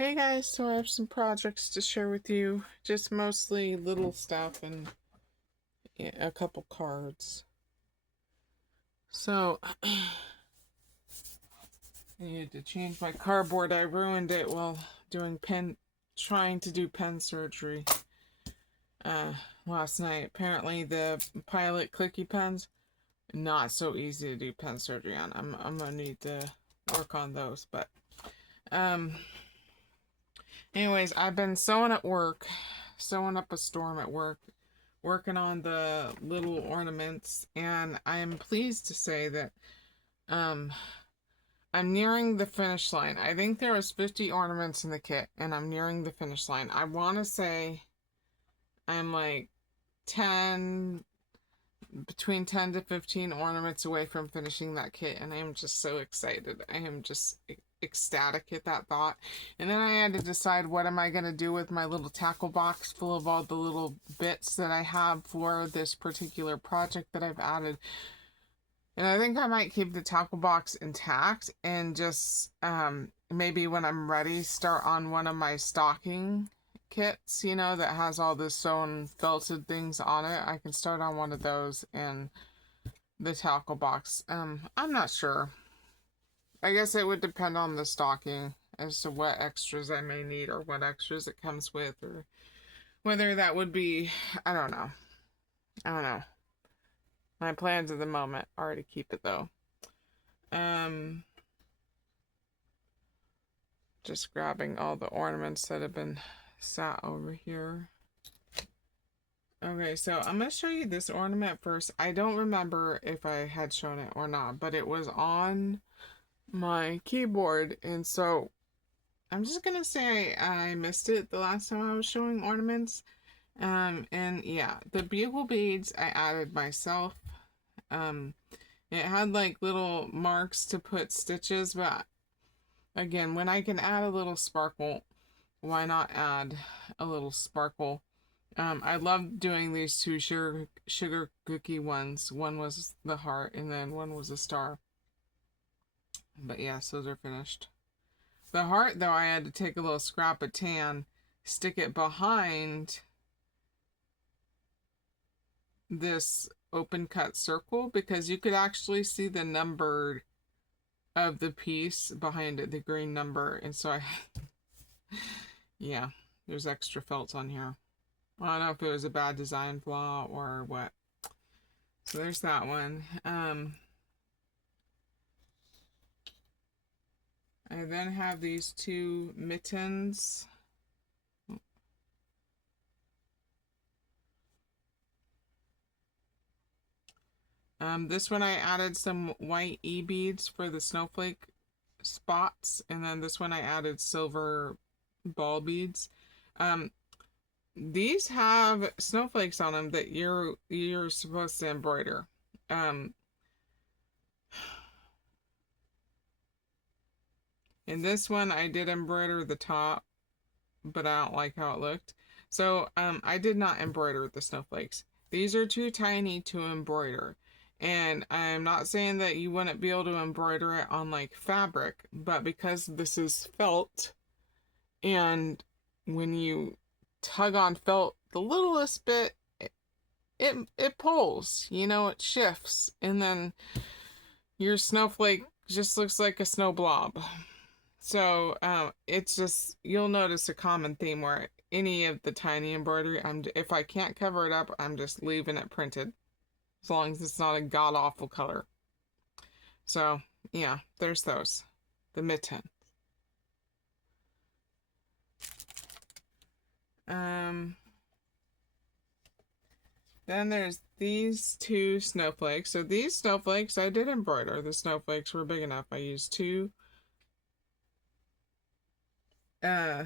Hey guys, so I have some projects to share with you. Just mostly little stuff and a couple cards. So, I needed to change my cardboard. I ruined it while trying to do pen surgery uh, last night. Apparently the Pilot clicky pens, not so easy to do pen surgery on. I'm gonna need to work on those, but um anyways, I've been sewing at work, sewing up a storm at work, working on the little ornaments, and I am pleased to say that um I'm nearing the finish line. I think there was 50 ornaments in the kit, and I'm nearing the finish line. I want to say I'm like 10, between 10 to 15 ornaments away from finishing that kit, and I am just so excited. I am just ecstatic at that thought. And then I had to decide, what am I going to do with my little tackle box full of all the little bits that I have for this particular project that I've added. And I think I might keep the tackle box intact and just maybe when I'm ready start on one of my stocking kits, you know, that has all the sewn felted things on it. I can start on one of those and the tackle box. I'm not sure. I guess it would depend on the stocking as to what extras I may need or what extras it comes with, or whether that would be, I don't know. I don't know. My plans at the moment are to keep it though. Um, just grabbing all the ornaments that have been sat over here. Okay, so I'm going to show you this ornament first. I don't remember if I had shown it or not, but it was on my keyboard, and so I'm just going to say I missed it the last time I was showing ornaments. And yeah, the bugle beads I added myself. Um, it had like little marks to put stitches, but again, when I can add a little sparkle, why not add a little sparkle? I love doing these two sugar cookie ones. One was the heart and then one was a star. But yes, those are finished. The heart, though, I had to take a little scrap of tan, stick it behind this open cut circle, because you could actually see the number of the piece behind it, the green number. And so yeah, there's extra felt on here. I don't know if it was a bad design flaw or what. So there's that one. I then have these two mittens. This one I added some white E-beads for the snowflake spots, and then this one I added silver ball beads. Um, these have snowflakes on them that you're supposed to embroider. Um, in this one I did embroider the top, but I don't like how it looked. So I did not embroider the snowflakes. These are too tiny to embroider. And I'm not saying that you wouldn't be able to embroider it on like fabric, but because this is felt, and when you tug on felt the littlest bit, it pulls, you know, it shifts, and then your snowflake just looks like a snow blob. So it's just, you'll notice a common theme where any of the tiny embroidery, if I can't cover it up, I'm just leaving it printed, as long as it's not a god awful color. So yeah, there's those, the mitten. Um, then there's these two snowflakes. So these snowflakes I did embroider. The snowflakes were big enough. I used two uh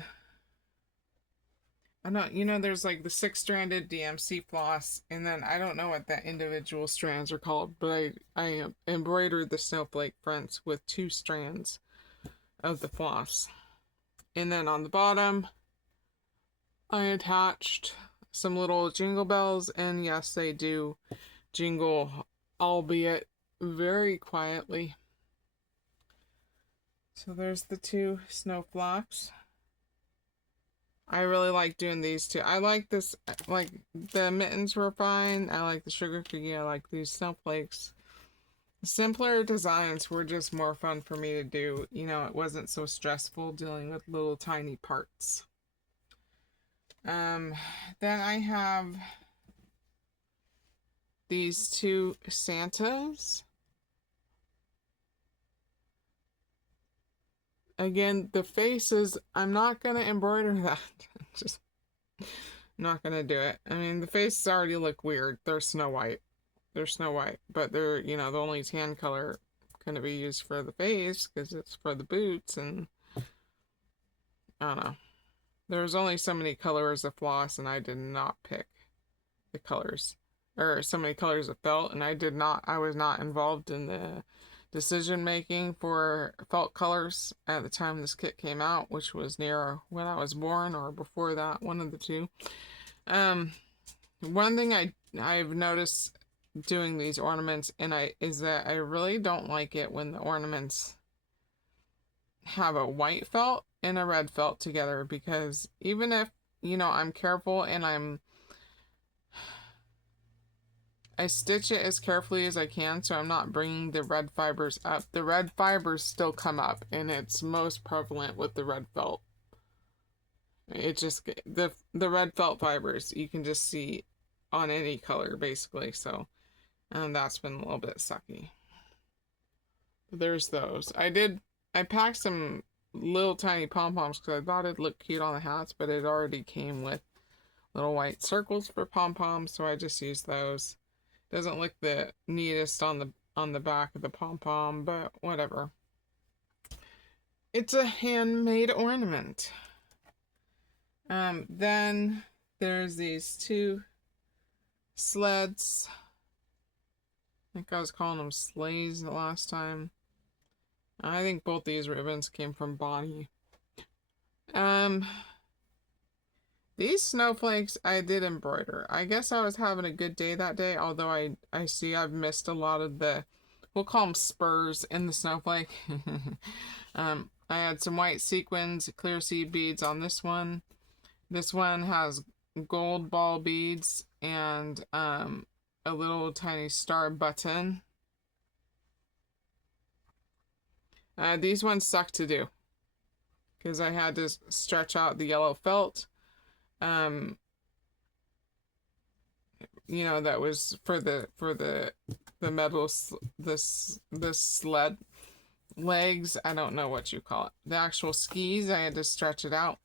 I don't, you know, there's like the 6-stranded DMC floss, and then I don't know what that individual strands are called, but I embroidered the snowflake fronts with 2 strands of the floss. And then on the bottom, I attached some little jingle bells, and yes, they do jingle, albeit very quietly. So there's the 2 snow flocks. I really like doing these two. I like this, like the mittens were fine. I like the sugar cookie. I like these snowflakes. Simpler designs were just more fun for me to do. You know, it wasn't so stressful dealing with little tiny parts. Then I have these two Santas. Again, the faces, I'm not going to embroider that. Just not going to do it. I mean, the faces already look weird. They're Snow White. They're Snow White. But they're, you know, the only tan color going to be used for the face because it's for the boots. And I don't know. There's only so many colors of floss, and I did not pick the colors. Or so many colors of felt, and I was not involved in the decision making for felt colors at the time this kit came out, which was near when I was born or before that, one of the two. One thing I've noticed doing these ornaments is that I really don't like it when the ornaments have a white felt and a red felt together, because even if, you know, I'm careful and I stitch it as carefully as I can, so I'm not bringing the red fibers up. The red fibers still come up, and it's most prevalent with the red felt. It just, the red felt fibers, you can just see on any color, basically, so that's been a little bit sucky. There's those. I packed some little tiny pom-poms because I thought it'd look cute on the hats, but it already came with little white circles for pom-poms, so I just used those. Doesn't look the neatest on the back of the pom-pom, but whatever. It's a handmade ornament. Then there's these two sleds. I think I was calling them sleighs the last time. I think both these ribbons came from Bonnie. These snowflakes I did embroider. I guess I was having a good day that day, although I see I've missed a lot of the, we'll call them spurs in the snowflake. I had some white sequins, clear seed beads on this one. This one has gold ball beads and a little tiny star button. These ones suck to do because I had to stretch out the yellow felt. You know, that was for the metal, this sled legs. I don't know what you call it. The actual skis, I had to stretch it out,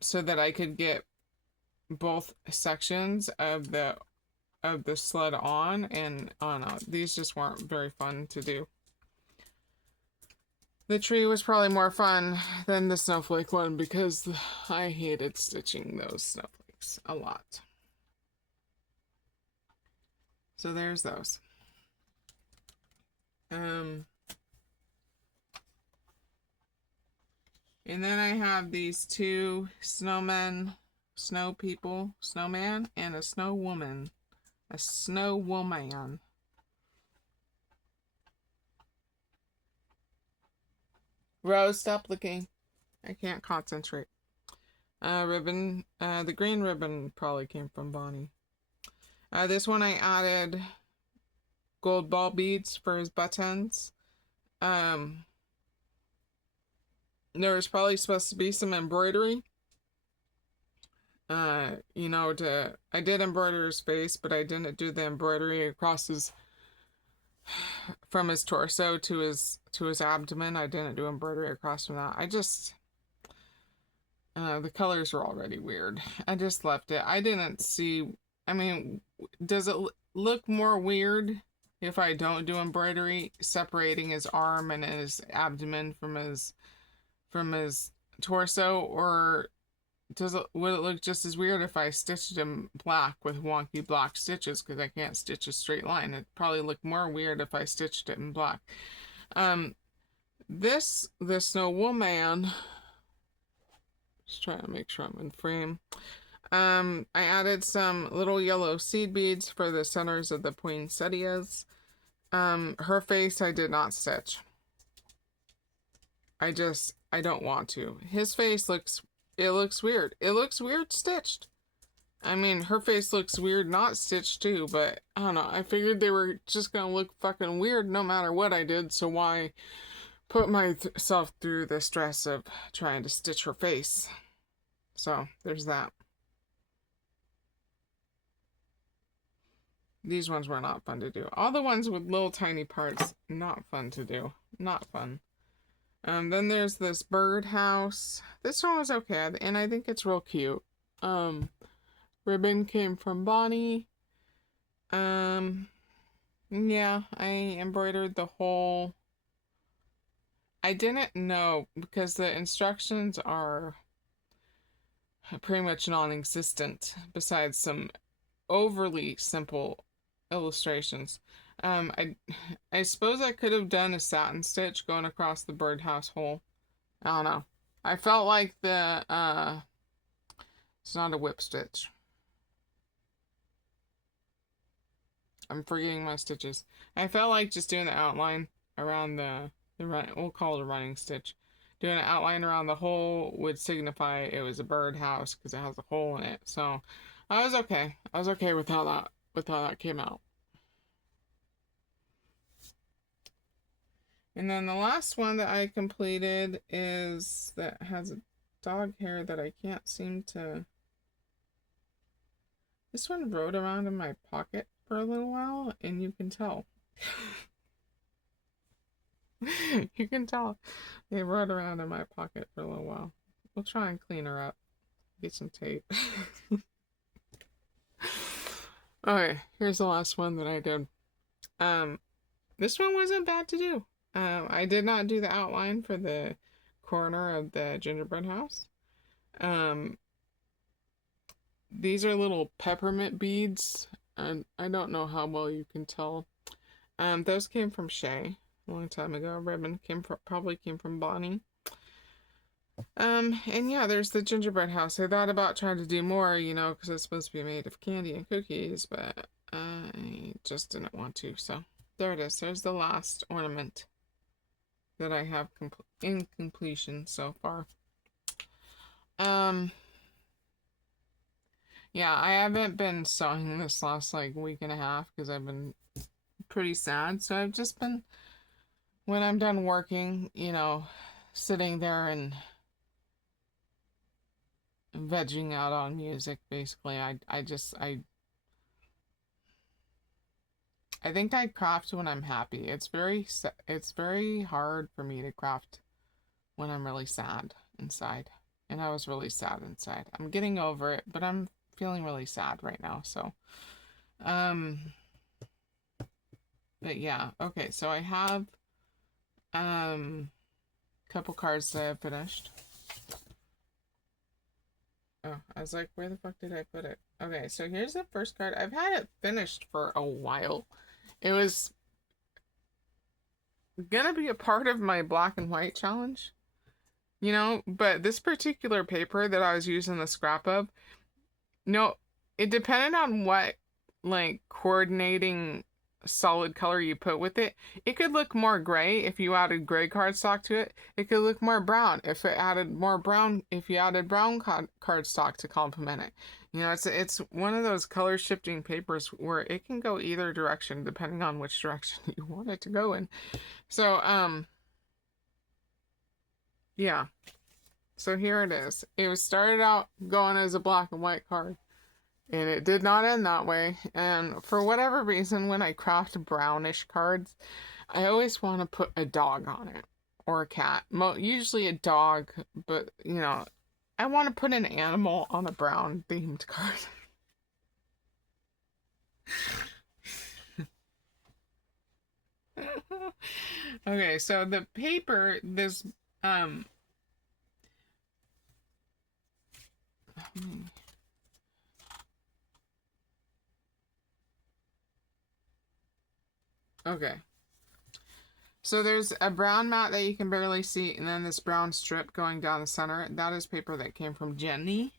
so that I could get both sections of the sled on, and I don't know, these just weren't very fun to do. The tree was probably more fun than the snowflake one because I hated stitching those snowflakes a lot. So there's those. And then I have these two snowmen, snow people, snowman, and a snow woman. A snow woman. Rose, stop looking. I can't concentrate. Ribbon. The green ribbon probably came from Bonnie. This one I added gold ball beads for his buttons. There was probably supposed to be some embroidery. You know, I did embroider his face, but I didn't do the embroidery across his, from his torso to his abdomen. I didn't do embroidery across from that. I just, the colors were already weird. I just left it. I didn't see, I mean, does it look more weird if I don't do embroidery separating his arm and his abdomen from his torso, or would it look just as weird if I stitched him black with wonky black stitches because I can't stitch a straight line? It'd probably look more weird if I stitched it in black. This Snow Woman, just trying to make sure I'm in frame. I added some little yellow seed beads for the centers of the poinsettias. Her face I did not stitch. I don't want to. His face looks It looks weird. It looks weird stitched. I mean, her face looks weird not stitched too, but I don't know. I figured they were just gonna look fucking weird no matter what I did, so why put myself through the stress of trying to stitch her face? So, there's that. These ones were not fun to do. All the ones with little tiny parts, not fun to do. Not fun. Then there's this birdhouse. This one was okay, and I think it's real cute. Ribbon came from Bonnie. Yeah, I embroidered the whole... I didn't know, because the instructions are pretty much non-existent, besides some overly simple illustrations. I suppose I could have done a satin stitch going across the birdhouse hole. I don't know. I felt like it's not a whip stitch. I'm forgetting my stitches. I felt like just doing the outline around the run. We'll call it a running stitch. Doing an outline around the hole would signify it was a birdhouse because it has a hole in it. So I was okay. I was okay with how that came out. And then the last one that I completed is that has a dog hair that I can't seem to... This one rode around in my pocket for a little while, and you can tell. You can tell they rode around in my pocket for a little while. We'll try and clean her up. Get some tape. Okay, here's the last one that I did. This one wasn't bad to do. I did not do the outline for the corner of the gingerbread house. These are little peppermint beads, and I don't know how well you can tell. Those came from Shay a long time ago. Ribbon probably came from Bonnie. And yeah, there's the gingerbread house. I thought about trying to do more, you know, because it's supposed to be made of candy and cookies, but I just didn't want to. So there it is. There's the last ornament that I have in completion so far. Yeah, I haven't been sewing this last like week and a half because I've been pretty sad. So I've just been, when I'm done working, you know, sitting there and vegging out on music. Basically, I think I craft when I'm happy. It's very hard for me to craft when I'm really sad inside. And I was really sad inside. I'm getting over it, but I'm feeling really sad right now. So, but yeah, okay. So I have a couple cards that I've finished. Oh, I was like, where the fuck did I put it? Okay, so here's the first card. I've had it finished for a while. It was gonna be a part of my black and white challenge, you know, but this particular paper that I was using the scrap of, no, it depended on what, like, coordinating solid color you put with it. It could look more gray if you added gray cardstock to it. It could look more brown if it added more brown, if you added brown cardstock to complement it. You know, it's one of those color shifting papers where it can go either direction depending on which direction you want it to go in. So, yeah. So here it is. It was started out going as a black and white card. And it did not end that way. And for whatever reason, when I craft brownish cards, I always want to put a dog on it. Or a cat. Usually a dog, but, you know, I want to put an animal on a brown themed card. Okay, so the paper, this, okay. So there's a brown mat that you can barely see, and then this brown strip going down the center. That is paper that came from Jennie.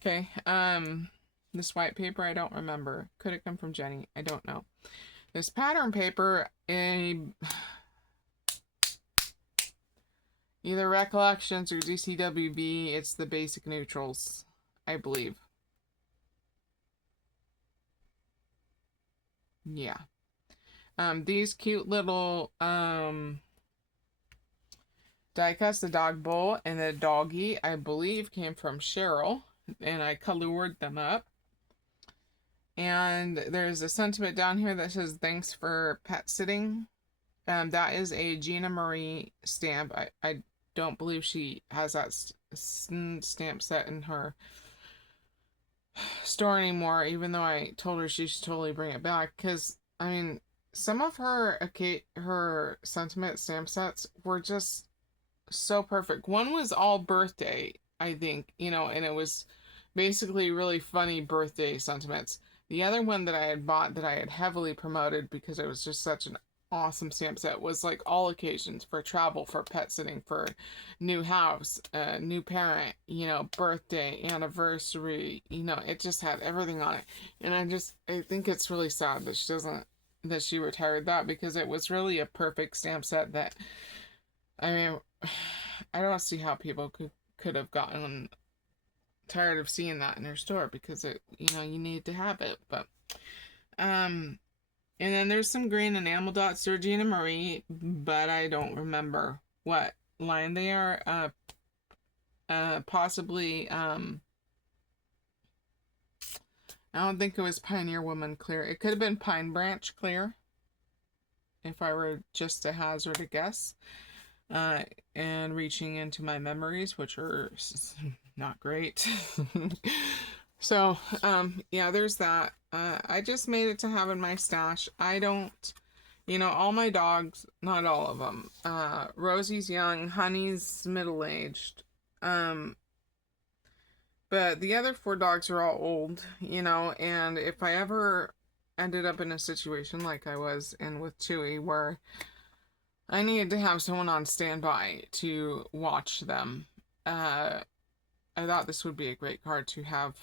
Okay, this white paper, I don't remember. Could it come from Jennie? I don't know. This pattern paper, either Recollections or DCWB, it's the basic neutrals, I believe. Yeah. These cute little die cuts, the dog bowl and the doggy, I believe came from Cheryl, and I colored them up. And there's a sentiment down here that says thanks for pet sitting. That is a Gina Marie stamp. I don't believe she has that stamp set in her store anymore, even though I told her she should totally bring it back. Because, I mean, some of her sentiment stamp sets were just so perfect. One was all birthday, I think, you know, and it was basically really funny birthday sentiments. The other one that I had bought that I had heavily promoted because it was just such an awesome stamp set was like all occasions, for travel, for pet sitting, for new house, new parent, you know, birthday, anniversary, you know, it just had everything on it. And I think it's really sad that she retired that, because it was really a perfect stamp set that, I mean, I don't see how people could have gotten tired of seeing that in their store, because it, you know, you need to have it. But and then there's some green enamel dots, Georgina Marie, but I don't remember what line they are. Possibly I don't think it was Pioneer Woman clear. It could have been Pine Branch clear, if I were just to hazard a guess. And reaching into my memories, which are not great. So, yeah, there's that. I just made it to have in my stash. I don't, you know, all my dogs, not all of them. Rosie's young, Honey's middle-aged. But the other 4 dogs are all old, you know, and if I ever ended up in a situation like I was in with Chewy, where I needed to have someone on standby to watch them, I thought this would be a great card to have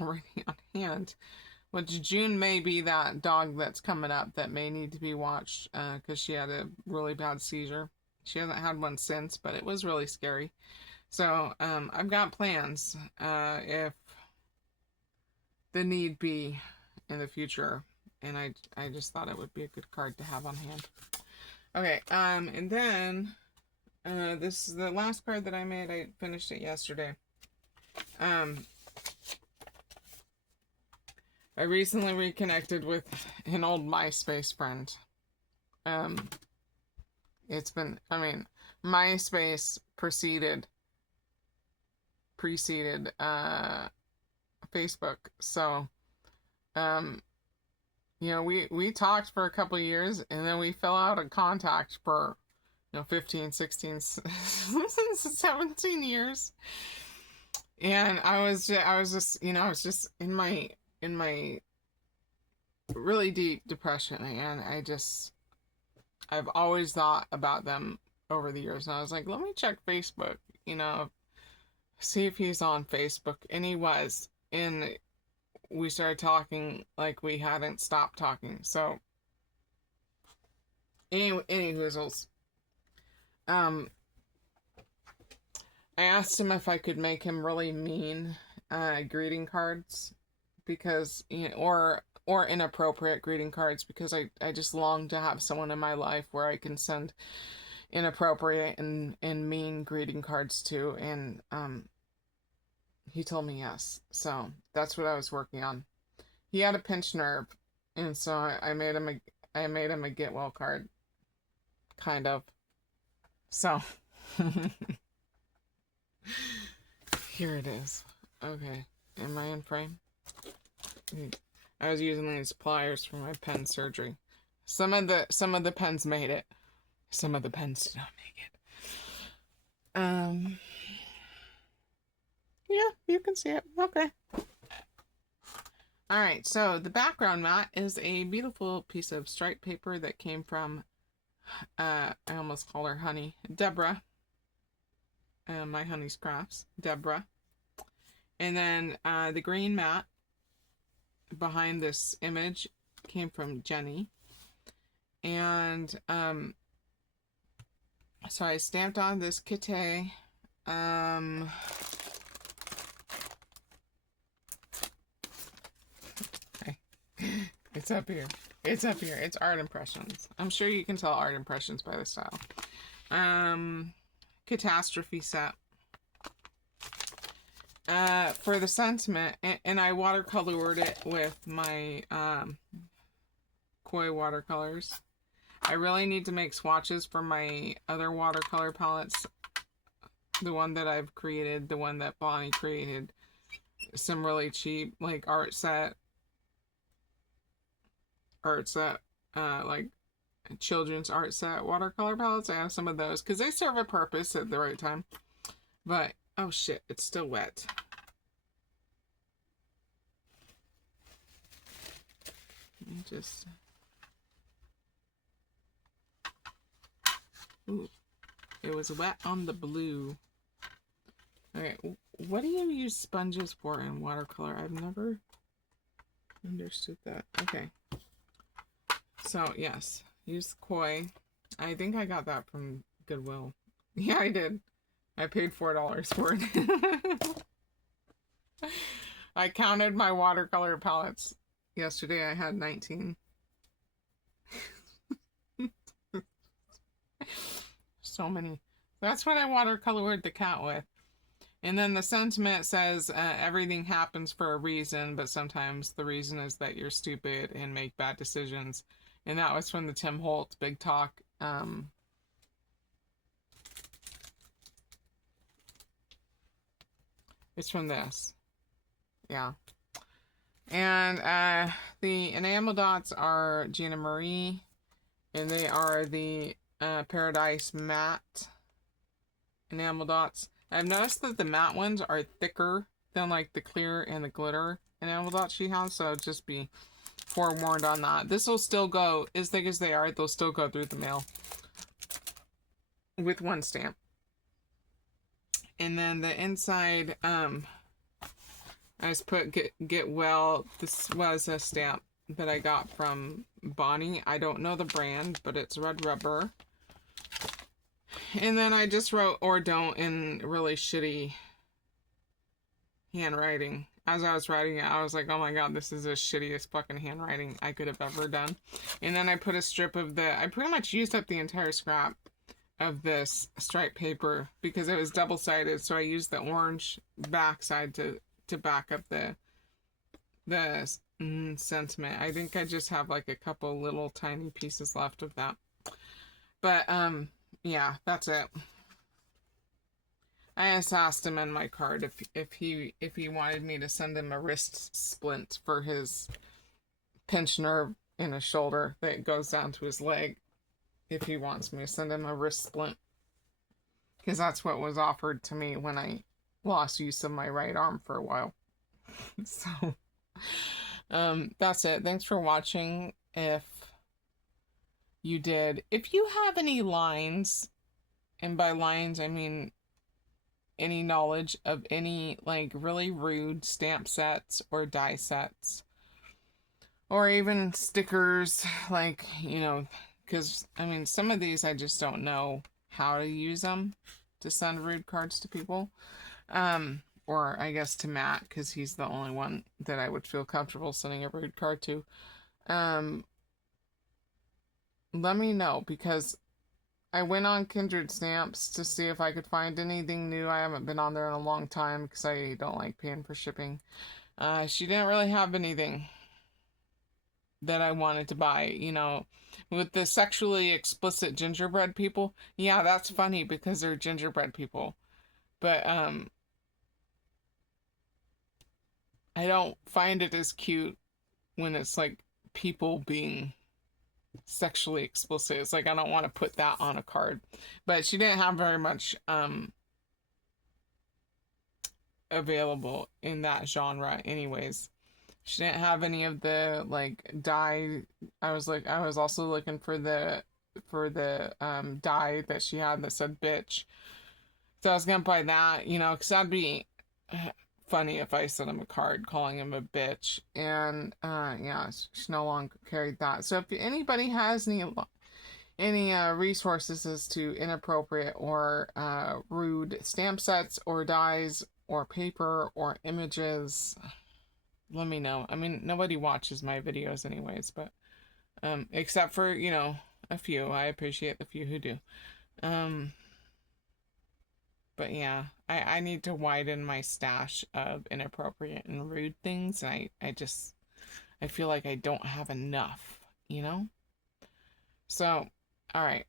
already on hand. Which June may be that dog that's coming up that may need to be watched, because she had a really bad seizure. She hasn't had one since, but it was really scary. So, I've got plans, if the need be in the future. And I just thought it would be a good card to have on hand. Okay, and then, this is the last card that I made. I finished it yesterday. I recently reconnected with an old MySpace friend. It's been, I mean, MySpace preceded Facebook. So, you know, we talked for a couple of years, and then we fell out of contact for, you know, 15, 16, 17 years. And I was just, you know, I was just in my really deep depression, and I've always thought about them over the years, and I was like, let me check Facebook, you know, see if he's on Facebook. And he was, and we started talking like we hadn't stopped talking. So any whizzles, I asked him if I could make him really mean greeting cards, because, you know, or inappropriate greeting cards, because I just long to have someone in my life where I can send inappropriate and mean greeting cards to. And he told me yes. So that's what I was working on. He had a pinched nerve, and so I made him a get well card, kind of. So here it is. Okay, am I in frame? I was using these pliers for my pen surgery. Some of the pens made it. Some of the pens did not make it. Yeah, you can see it. Okay. Alright, so the background mat is a beautiful piece of striped paper that came from, I almost call her Honey, Debra. My Honey's Crafts, Debra. And then the green mat behind this image came from Jennie. And so I stamped on this kite. Okay. It's up here. It's up here. It's art impressions. I'm sure you can tell art impressions by the style. Catastrophe set. For the sentiment, and I watercolored it with my koi watercolors. I really need to make swatches for my other watercolor palettes. The one that I've created, the one that Bonnie created. Some really cheap, like art set, like children's art set watercolor palettes. I have some of those because they serve a purpose at the right time. But, oh shit, it's still wet. Let me just... Ooh, it was wet on the blue. Okay, what do you use sponges for in watercolor? I've never understood that. Okay. So, yes, use koi. I think I got that from Goodwill. Yeah, I did. I paid $4 for it. I counted my watercolor palettes. Yesterday I had 19. So many. That's what I watercolored the cat with. And then the sentiment says everything happens for a reason, but sometimes the reason is that you're stupid and make bad decisions. And that was from the Tim Holtz Big Talk. It's from this. Yeah. And the enamel dots are Gina Marie. And they are the Paradise Matte enamel dots. I've noticed that the matte ones are thicker than like the clear and the glitter enamel dots she has, so just be forewarned on that. This will still go, as thick as they are, they'll still go through the mail with one stamp. And then the inside, I just put get well. This was a stamp that I got from Bonnie. I don't know the brand, but it's red rubber. And then I just wrote or don't in really shitty handwriting. As I was writing it, I was like, oh my god, this is the shittiest fucking handwriting I could have ever done. And then I put a strip of I pretty much used up the entire scrap of this striped paper because it was double-sided, so I used the orange backside to back up the sentiment. I think I just have like a couple little tiny pieces left of that. But, yeah, that's it. I just asked him in my card if he wanted me to send him a wrist splint for his pinched nerve in his shoulder that goes down to his leg. If he wants me to send him a wrist splint, because that's what was offered to me when I lost use of my right arm for a while. So, that's it. Thanks for watching. If you did, if you have any lines, and by lines I mean any knowledge of any like really rude stamp sets or die sets, or even stickers, like, you know, because I mean some of these I just don't know how to use them to send rude cards to people, or I guess to Matt, because he's the only one that I would feel comfortable sending a rude card to. Let me know, because I went on Kindred Stamps to see if I could find anything new. I haven't been on there in a long time because I don't like paying for shipping. She didn't really have anything that I wanted to buy, you know. With the sexually explicit gingerbread people, yeah, that's funny because they're gingerbread people. But, I don't find it as cute when it's like people being sexually explicit. It's like I don't want to put that on a card. But she didn't have very much available in that genre anyways. She didn't have any of the like dye. I was also looking for the dye that she had that said bitch. So I was gonna buy that, you know, because that'd be funny if I sent him a card calling him a bitch. And yeah, she no longer carried that. So if anybody has any resources as to inappropriate or rude stamp sets or dies or paper or images, let me know. I mean, nobody watches my videos anyways, but except for, you know, a few. I appreciate the few who do. But yeah, I need to widen my stash of inappropriate and rude things. And I feel like I don't have enough, you know? So, all right.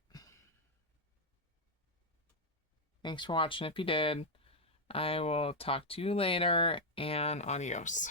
Thanks for watching if you did. I will talk to you later, and adios.